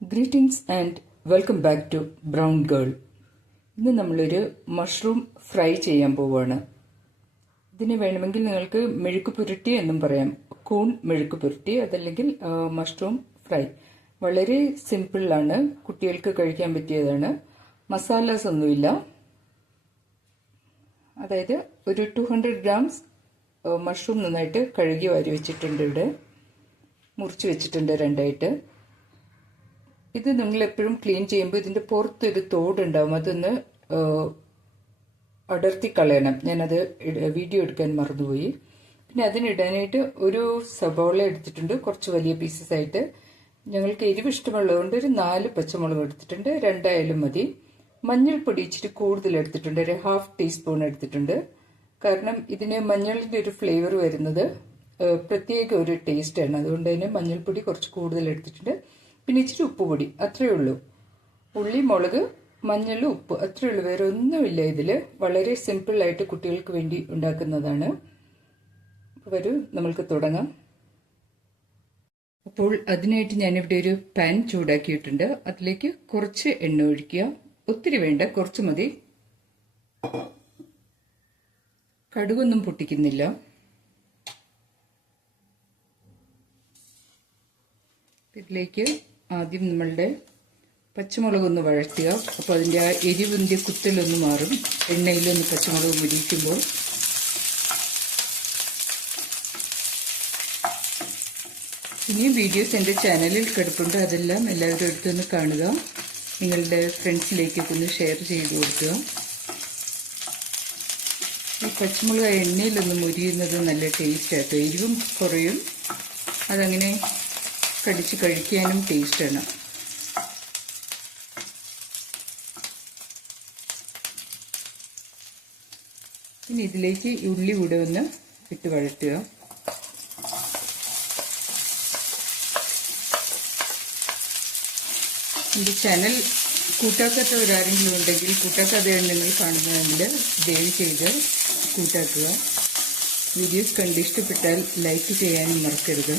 Greetings and welcome back to Brown Girl. ഇന്ന് നമ്മളൊരു mushroom fry ചെയ്യാൻ പോവുകയാണ്. ഇതിന് വേണമെങ്കിൽ നിങ്ങൾക്ക് മെഴുക്ക് പുരട്ടി എന്നും പറയാം, കൂൺ മെഴുക്ക് പുരട്ടി, അതല്ലെങ്കിൽ മഷ്റൂം ഫ്രൈ. വളരെ സിമ്പിളാണ്, കുട്ടികൾക്ക് കഴിക്കാൻ പറ്റിയതാണ്. മസാലാസ് ഒന്നുമില്ല. അതായത് ഒരു 200 ഗ്രാംസ് മഷ്റൂം നന്നായിട്ട് കഴുകി വാരി വെച്ചിട്ടുണ്ട്. ഇവിടെ മുറിച്ച് വെച്ചിട്ടുണ്ട് രണ്ടായിട്ട്. ഇത് നിങ്ങൾ എപ്പോഴും ക്ലീൻ ചെയ്യുമ്പോൾ ഇതിന്റെ പുറത്തൊരു തോടുണ്ടാവും, അതൊന്ന് അടർത്തി കളയണം. ഞാനത് വീഡിയോ എടുക്കാൻ മറന്നുപോയി. പിന്നെ അതിനിടാനായിട്ട് ഒരു സബോള എടുത്തിട്ടുണ്ട്, കുറച്ച് വലിയ പീസസ് ആയിട്ട്. ഞങ്ങൾക്ക് എരിവ് ഇഷ്ടമുള്ളതുകൊണ്ട് ഒരു 4 പച്ചമുളക് എടുത്തിട്ടുണ്ട്, 2 ആയാലും മതി. മഞ്ഞൾപ്പൊടി ഇച്ചിരി കൂടുതൽ എടുത്തിട്ടുണ്ട്, ഒരു 1/2 ടീസ്പൂൺ എടുത്തിട്ടുണ്ട്. കാരണം ഇതിന് മഞ്ഞളിന്റെ ഒരു ഫ്ലേവർ വരുന്നത് പ്രത്യേക ഒരു ടേസ്റ്റാണ്, അതുകൊണ്ട് തന്നെ മഞ്ഞൾപ്പൊടി കുറച്ച് കൂടുതൽ എടുത്തിട്ടുണ്ട്. പിന്നെ ഇച്ചിരി ഉപ്പുപൊടി, അത്രയേ ഉള്ളൂ. ഉള്ളി, മുളക്, മഞ്ഞൾ, ഉപ്പ്, അത്രയേ ഉള്ളൂ. വേറെ ഒന്നുമില്ല ഇതിൽ. വളരെ സിമ്പിളായിട്ട് കുട്ടികൾക്ക് വേണ്ടി ഉണ്ടാക്കുന്നതാണ്. വരൂ, നമ്മൾക്ക് തുടങ്ങാം. അപ്പോൾ അതിനായിട്ട് ഞാനിവിടെ ഒരു പാൻ ചൂടാക്കിയിട്ടുണ്ട്. അതിലേക്ക് കുറച്ച് എണ്ണ ഒഴിക്കുക. ഒത്തിരി വേണ്ട, കുറച്ച് മതി. കടുകൊന്നും പൊട്ടിക്കുന്നില്ല. ഇതിലേക്ക് ആദ്യം നമ്മളുടെ പച്ചമുളകൊന്ന് വഴറ്റുക. അപ്പോൾ അതിൻ്റെ ആ എരിവിൻ്റെ കുത്തലൊന്ന് മാറും എണ്ണയിലൊന്ന് പച്ചമുളക് മുരിക്കുമ്പോൾ. ഇനിയും വീഡിയോസ് എൻ്റെ ചാനലിൽ കിടപ്പുണ്ട്, അതെല്ലാം എല്ലാവരും എടുത്തൊന്ന് കാണുക. നിങ്ങളുടെ ഫ്രണ്ട്സിലേക്കൊക്കെ ഒന്ന് ഷെയർ ചെയ്ത് കൊടുക്കുക. ഈ പച്ചമുളക് എണ്ണയിലൊന്ന് മുരിയുന്നത് നല്ല ടേസ്റ്റാട്ടോ. എരിവും കുറയും, അതങ്ങനെ കടിച്ച് കഴിക്കാനും ടേസ്റ്റാണ്. ഇനി ഇതിലേക്ക് ഉള്ളി കൂടെ ഒന്ന് ഇട്ട് വഴറ്റുക. എൻ്റെ ചാനൽ കൂട്ടാക്കാത്തവരാരെങ്കിലും ഉണ്ടെങ്കിൽ, കൂട്ടാക്കാതെയാണ് നിങ്ങൾ കാണുന്നതെങ്കിൽ ദയവ് ചെയ്ത് കൂട്ടാക്കുക. വീഡിയോസ് കണ്ട് ഇഷ്ടപ്പെട്ടാൽ ലൈക്ക് ചെയ്യാനും മറക്കരുത്.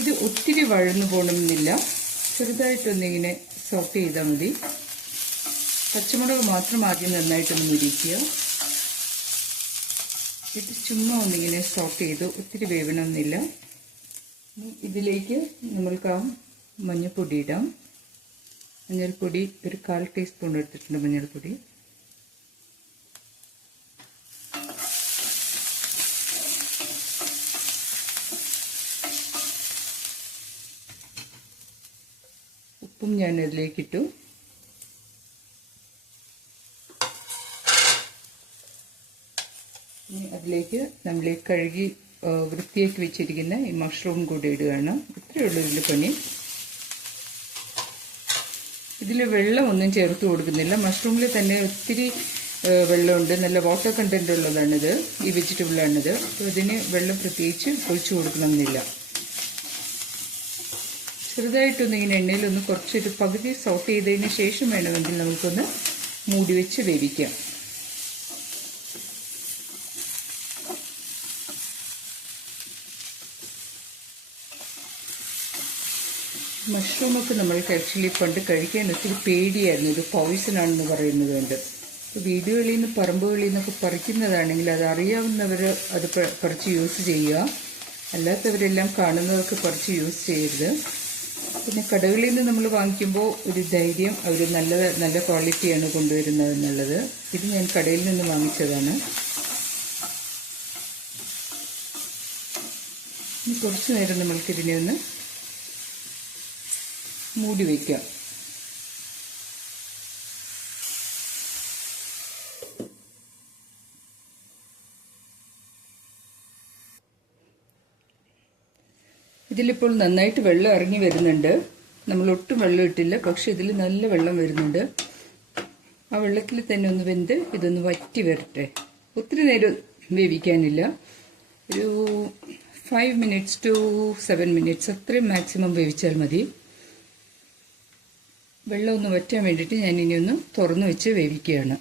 ഇത് ഒത്തിരി വഴന്നു പോകണമെന്നില്ല, ചെറുതായിട്ടൊന്നിങ്ങനെ സോട്ട് ചെയ്താൽ മതി. പച്ചമുളക് മാത്രം ആദ്യം നന്നായിട്ടൊന്ന് മുരിക്കുക. ഇത് ചുമ്മാ ഒന്നിങ്ങനെ സോട്ട് ചെയ്ത് ഒത്തിരി വേവണമെന്നില്ല. ഇതിലേക്ക് നമ്മൾക്ക് ആ മഞ്ഞൾപ്പൊടി ഇടാം. മഞ്ഞൾപ്പൊടി ഒരു 1/4 ടീസ്പൂൺ എടുത്തിട്ടുണ്ട്. മഞ്ഞൾപ്പൊടി, ഉപ്പും ഞാൻ ഇതിലേക്കിട്ടു. ഇനി അതിലേക്ക് നമ്മൾ കഴുകി വൃത്തിയാക്കി വെച്ചിരിക്കുന്ന ഈ മഷ്റൂം കൂടി ഇടുകയാണ്. ഇത്രയേ ഉള്ളൂ ഇതിൻ്റെ പണി. ഇതിൽ വെള്ളമൊന്നും ചേർത്ത് കൊടുക്കുന്നില്ല. മഷ്റൂമിൽ തന്നെ ഒത്തിരി വെള്ളമുണ്ട്, നല്ല വാട്ടർ കണ്ടന്റ് ഉള്ളതാണിത്, ഈ വെജിറ്റബിളാണിത്. അപ്പോൾ ഇതിന് വെള്ളം പ്രത്യേകിച്ച് ഒഴിച്ചു കൊടുക്കണമെന്നില്ല. ചെറുതായിട്ടൊന്നിങ്ങനെ എണ്ണയിലൊന്ന് കുറച്ചൊരു പകുതി സോട്ട് ചെയ്തതിന് ശേഷം വേണമെങ്കിൽ നമുക്കൊന്ന് മൂടി വെച്ച് വേവിക്കാം. മഷ്റൂമൊക്കെ നമ്മൾക്ക് ആക്ച്വലി പണ്ട് കഴിക്കാൻ ഒത്തിരി പേടിയായിരുന്നു. ഇത് പോയിസൺ ആണെന്ന് പറയുന്നത് കൊണ്ട്. വീടുകളിൽ നിന്ന് പറമ്പുകളിൽ നിന്നൊക്കെ പറിക്കുന്നതാണെങ്കിൽ അത് അറിയാവുന്നവർ അത് പറിച്ച് യൂസ് ചെയ്യുക, അല്ലാത്തവരെല്ലാം കാണുന്നതൊക്കെ പറിച്ച് യൂസ് ചെയ്യരുത്. പിന്നെ കടകളിൽ നിന്ന് നമ്മൾ വാങ്ങിക്കുമ്പോൾ ഒരു ധൈര്യം, അവർ നല്ല ക്വാളിറ്റിയാണ് കൊണ്ടുവരുന്നത് എന്നുള്ളത്. ഇത് ഞാൻ കടയിൽ നിന്ന് വാങ്ങിച്ചതാണ്. ഇനി കുറച്ച് നേരം നമ്മൾക്കിതിനെ ഒന്ന് മൂടി വയ്ക്കാം. ഇതിലിപ്പോൾ നന്നായിട്ട് വെള്ളം ഇറങ്ങി വരുന്നുണ്ട്. നമ്മൾ ഒട്ടും വെള്ളം ഇട്ടില്ല, പക്ഷെ ഇതിൽ നല്ല വെള്ളം വരുന്നുണ്ട്. ആ വെള്ളത്തിൽ തന്നെ ഒന്ന് വെന്ത് ഇതൊന്ന് വറ്റി വരട്ടെ. ഒത്തിരി നേരം വേവിക്കാനില്ല, ഒരു 5 minutes to 7 minutes അത്രയും മാക്സിമം വേവിച്ചാൽ മതി. വെള്ളം ഒന്ന് വറ്റാൻ വേണ്ടിയിട്ട് ഞാൻ ഇനി ഒന്ന് തുറന്നു വെച്ച് വേവിക്കുകയാണ്.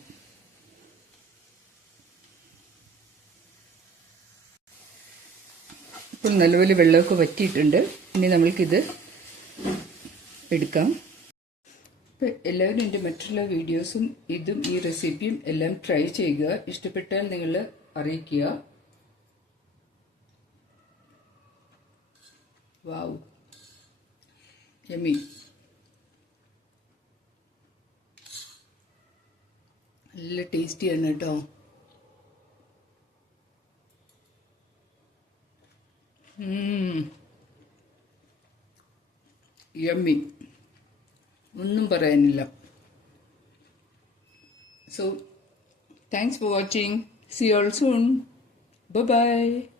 ഇപ്പോൾ നല്ലപോലെ വെള്ളമൊക്കെ വറ്റിയിട്ടുണ്ട്. ഇനി നമ്മൾക്കിത് എടുക്കാം. അപ്പോൾ എല്ലാവരും എൻ്റെ മറ്റുള്ള വീഡിയോസും ഇതും ഈ റെസിപ്പിയും എല്ലാം ട്രൈ ചെയ്യുക. ഇഷ്ടപ്പെട്ടാൽ നിങ്ങൾ അറിയിക്കുക. വാവ്, യമ്മി. നല്ല ടേസ്റ്റിയാണ് കേട്ടോ. യമ്മി, ഒന്നും പറയാനില്ല. So, thanks for watching. See you all soon. Bye-bye.